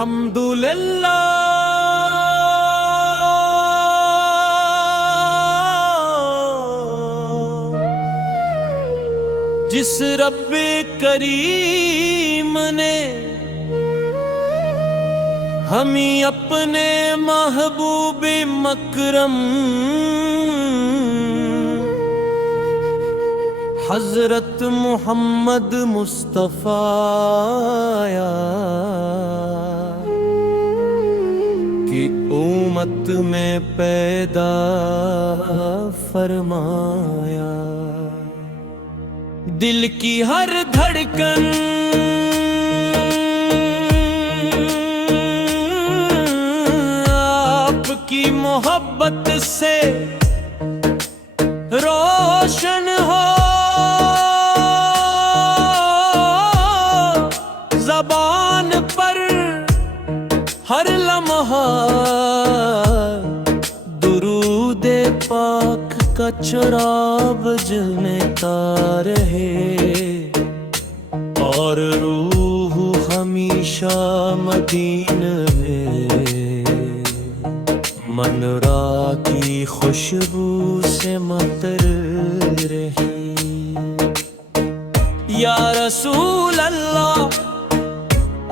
الحمدللہ جس رب کریم نے ہمیں اپنے محبوب مکرم حضرت محمد مصطفیٰ کی امت میں پیدا فرمایا۔ دل کی ہر دھڑکن آپ کی محبت سے روشن ہو، زبان پر ہر لمحہ درود پاک کا چراغ جلتا رہے، اور روح ہمیشہ مدینہ میں منرا کی خوشبو سے مطر رہی۔ یا رسول اللہ،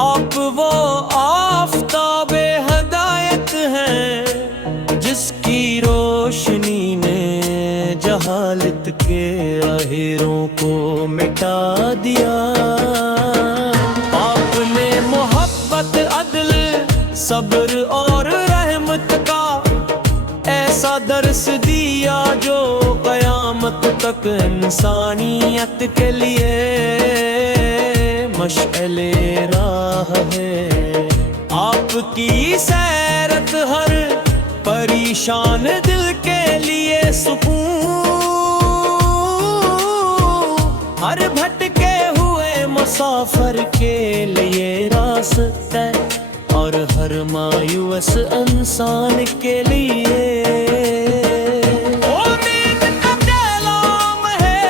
آپ وہ آفتاب ہدایت ہیں جس کی روشنی نے جہالت کے اہروں کو مٹا دیا۔ آپ نے محبت، عدل، صبر اور رحمت کا ایسا درس دیا جو قیامت تک انسانیت کے لیے مشعل راہ ہے۔ آپ کی سیرت ہر پریشان دل کے لیے سکون، ہر بھٹکے ہوئے مسافر کے لیے راستہ، اور ہر مایوس انسان کے لیے امید کا پیغام ہے۔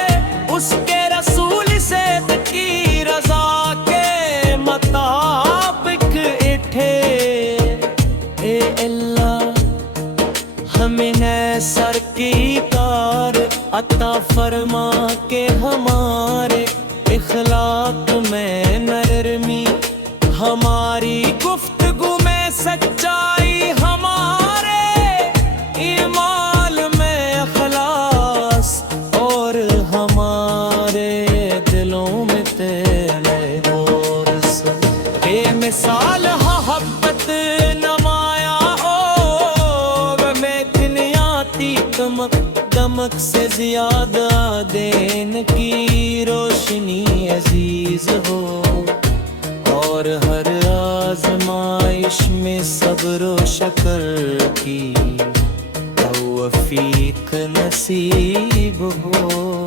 اس کے رسول سے کی رضا کے مطابق اٹھے، اے اللہ ہمیں سر کی کار عطا فرما کے ہمارے اخلاق میں نرمی، ہماری گفتگو میں سچائی، ہمارے ایمان میں اخلاص، اور ہمارے دلوں میں تیرے نور سے بے مثال محبت نمایا ہو۔ میں دنیاتی دمک سے زیادہ دین کی روشنی عزیز ہو، اور ہر آزمائش میں صبر و شکر کی توفیق نصیب ہو۔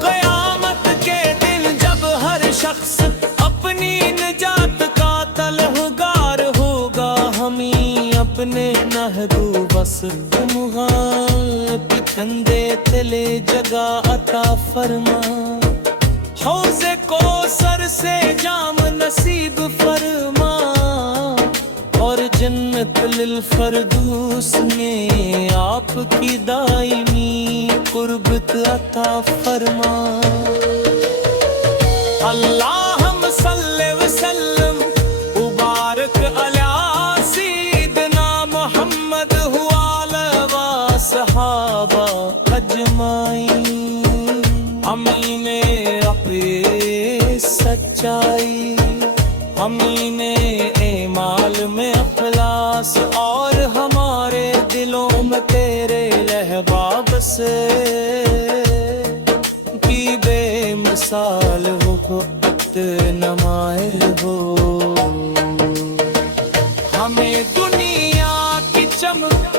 قیامت کے دن جب ہر شخص اپنی نجات کا طلبگار ہوگا، ہمیں اپنے محبوب کے کندھے تلے جگہ عطا فرما، حوض کوثر سے جام نصیب فرما، اور جنت للفردوس میں آپ کی دائمی قربت عطا فرما۔ اللہم صلی وسلم مبارک علی سیدنا محمد وعلی صحابہ اجمعین۔ امین سچائی، امین اعمال میں اخلاص، اور ہمارے دلوں میں تیرے لہباب سے کی بے مثال محبت نمائے ہو۔ ہمیں دنیا کی چمک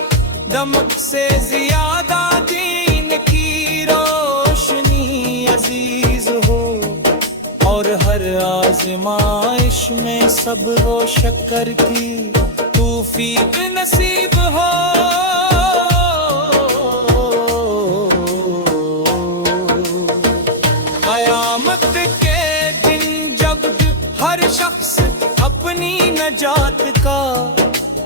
دمک سے زیادہ دین کی روشنی عزیز ہو، اور ہر آزمائش میں صبر و شکر کی توفیق نصیب ہو۔ قیامت کے دن جب ہر شخص اپنے نجات کا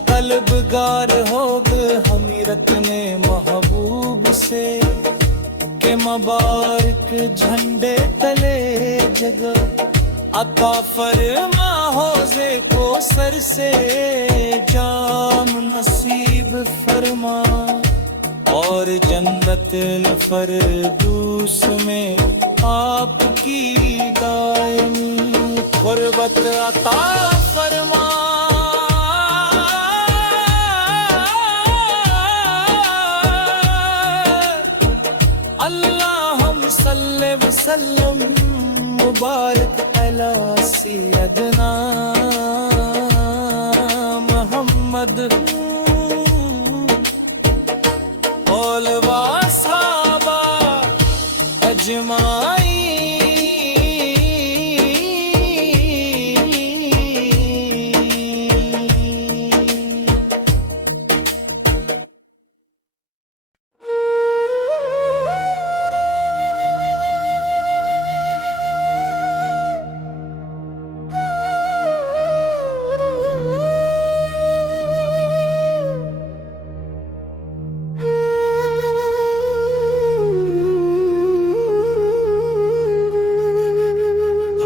طلبگار ہوگا ہم رتنے محبوب سے کہ مبارک جھنڈے تلے جگہ عطا فرما حوضے کو سر سے جام نصیب فرما اور جنت الفردوس میں آپ کی دائمی قربت عطا فرما اللہم صلی وسلم مبارک علی سیدنا محمد آل و اصحابہ اجمعین.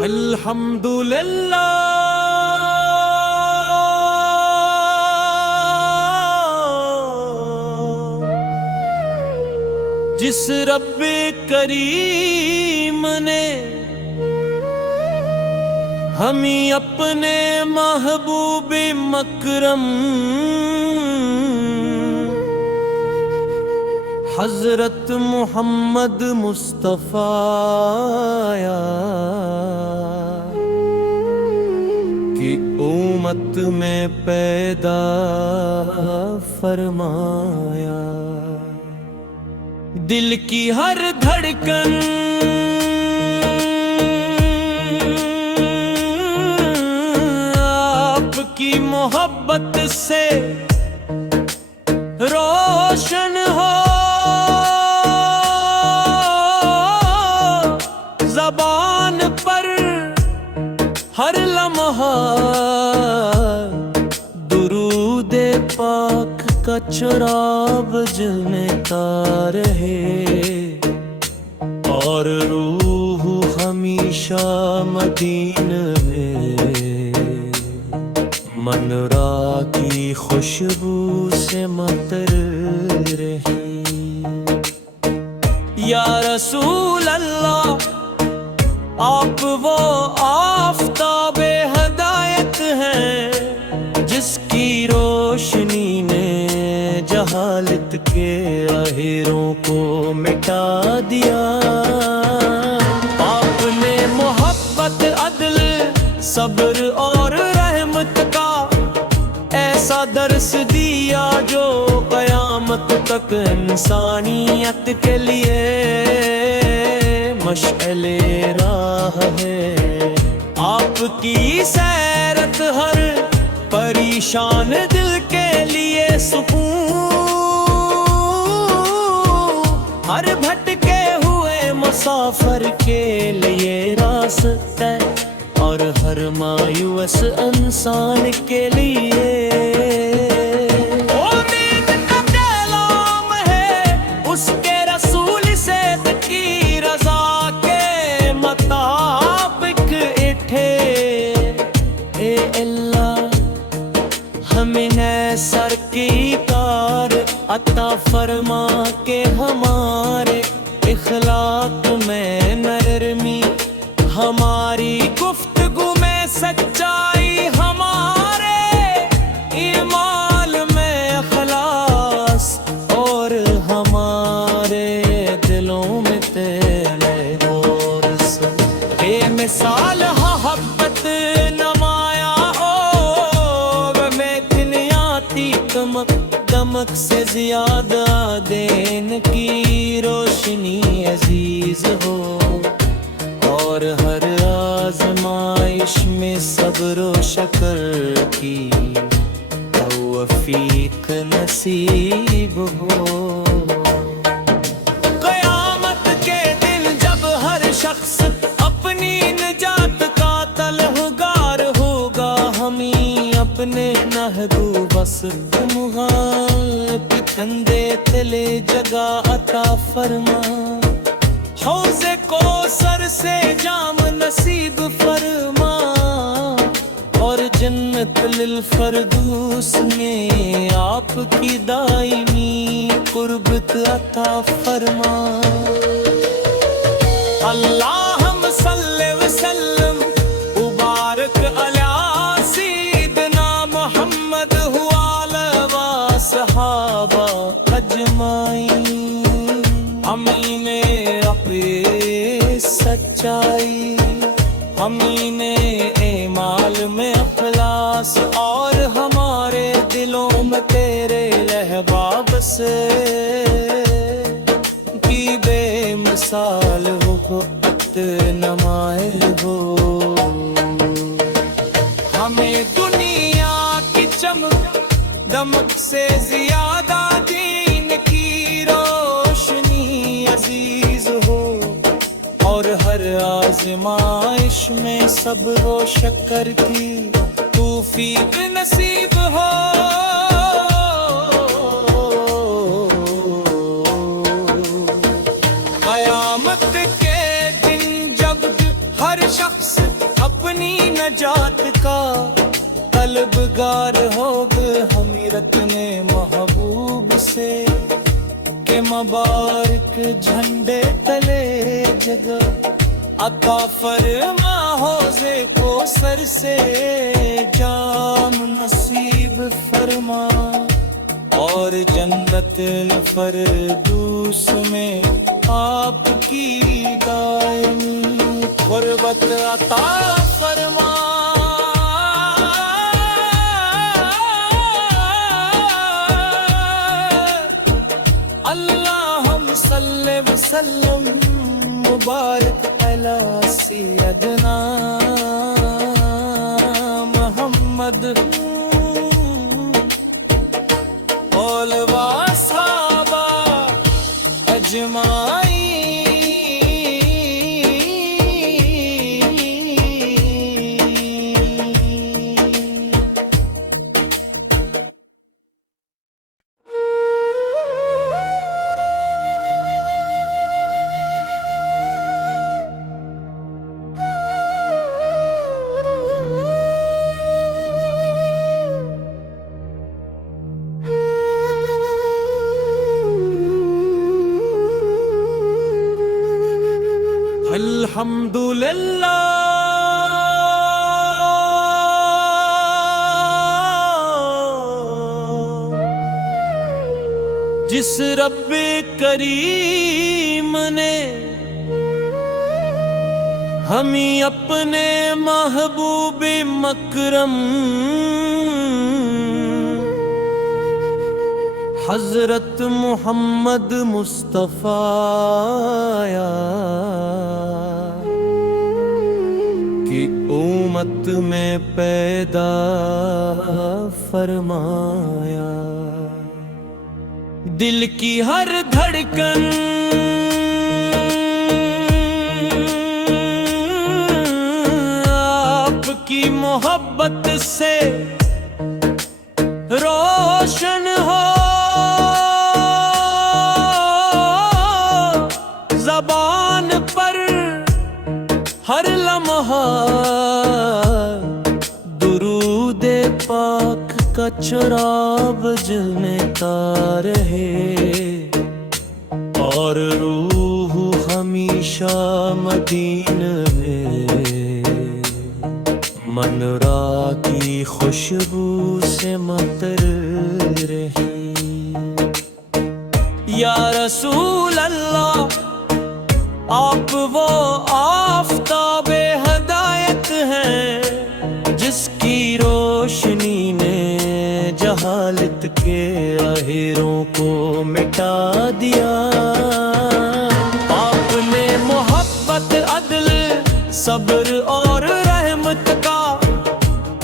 الحمدللہ جس رب کریم نے ہمیں اپنے محبوب مکرم حضرت محمد مصطفیٰ کی امت میں پیدا فرمایا. دل کی ہر دھڑکن آپ کی محبت سے روشن ہو. زبان پر ہر لمحہ درود پاک کا چراغ جلتا رہے اور روح ہمیشہ مدینہ میں منرا کی خوشبو سے مطر رہی. یا رسول اللہ آپ وہ آفتاب ہدایت ہیں جس کی روشنی نے جہالت کے اہروں کو مٹا دیا. آپ نے محبت عدل صبر اور رحمت کا ایسا درس دیا جو قیامت تک انسانیت کے لیے مشعل راہ ہے. آپ کی سیرت ہر پریشان دل کے لیے سکون، ہر بھٹکے ہوئے مسافر کے لیے راستہ اور ہر مایوس انسان کے لیے امید کا پیغام ہے. اس کے رسول سے کی رضا کے مطابق اٹھے. اے اللہ ہمیں ہے سر کی کار عطا فرما کے ہمارے اخلاق میں نرمی، ہماری گفتگو میں سچائی، ہمارے ایمان میں اخلاص اور ہمارے دلوں میں تیرے نور سے بے مثال محبت نمایا ہو. میں دنیاتی دمک سے زیادہ دین کی روشنی عزیز ہو اور ہر آزمائش میں صبر و شکر کی توفیق نصیب ہو. قیامت کے دن جب ہر شخص اپنی نجات کا طلبگار ہوگا، ہمیں رہگو بس محال کندے تلے جگہ عطا فرما حوض کوثر سے جام نصیب فرما اور جنت للفردوس میں آپ کی دائمی قربت عطا فرما اللہم صلی وسلم مبارک علی سیدنا محمد وعلی صحابہ اجمعین امین اپنے سچائی امین اعمال میں اخلاص اور ہمارے دلوں میں تیرے احباب سے کی بے مثال ہو نمائل ہو ہمیں دنیا کی چمک دمک سے زیادہ دین کی روشنی عزیز ہو اور ہر آزمائش میں صبر و شکر کی توفیق نصیب ہو قیامت کے دن جب ہر شخص اپنی نجات کا طلبگار ہوگا حمیرت نے محبوب سے کہ مبارک جھنڈے تلے جگہ عطا فرما حوض کوثر سے جام نصیب فرما اور جنت الفردوس میں آپ کی دائمی قربت عطا فرما اللہم صلی وسلم مبارک علی سیدنا محمد آل و صحابہ اجمعین الحمدللہ جس رب کریم نے ہمیں اپنے محبوب مکرم حضرت محمد مصطفیٰ کی امت میں پیدا فرمایا دل کی ہر دھڑکن آپ کی محبت سے روشن ہو زبان پر ہر لمحہ درود پاک کا چراغ جلتا رہے اور روح ہمیشہ مدینہ میں منرا کی خوشبو سے مطر رہی یا رسول اللہ آپ وہ آفتاب ہدایت ہیں جس کی روشنی نے جہالت کے اہروں کو مٹا دیا آپ نے محبت عدل صبر اور رحمت کا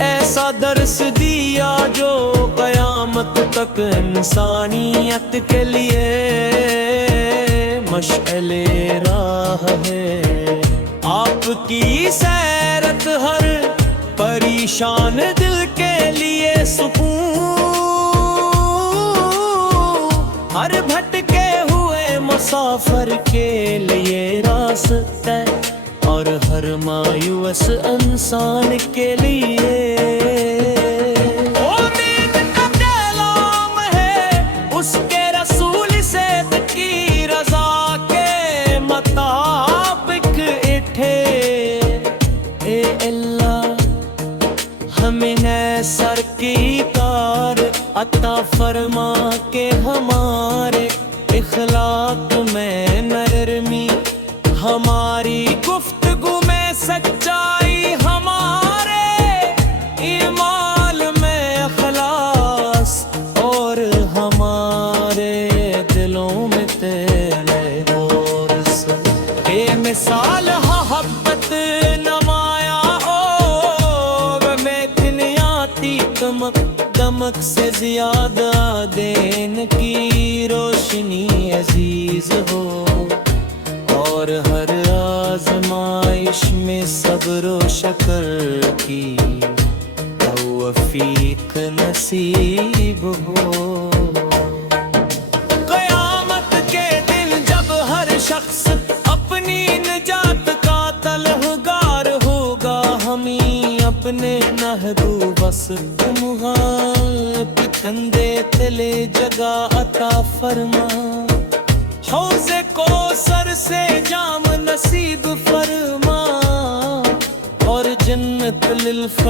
ایسا درس دیا جو قیامت تک انسانیت کے لیے مشعل راہ ہے آپ کی سیرت ہر پریشان دل کے لیے سکون، ہر بھٹکے ہوئے مسافر کے لیے راستہ، اور ہر مایوس انسان کے لیے امید کا کلام ہے، اس کے رسول سے کی رضا کے مطابق اٹھے۔ اے اللہ ہمیں سر کی کار عطا فرما کے ہمارے اخلاق میں نرمی، ہماری گفتگو میں سچائی، ہمارے ایمان میں اخلاص، اور ہمارے دلوں میں تیرے نور سے بے مثال محبت نمایا ہو، میں دنیاتی دمک سے زیادہ دین کی روشنی عزیز ہو، اور ہر آزمائش میں صبر و شکر کی توفیق نصیب ہو۔ قیامت کے دن جب ہر شخص اپنی نجات کا طلبگار ہوگا، ہمیں اپنے محبوب کندھے تلے جگہ عطا فرما، حوض کوثر سے جام نصیب فرما، اور جنت للفردوس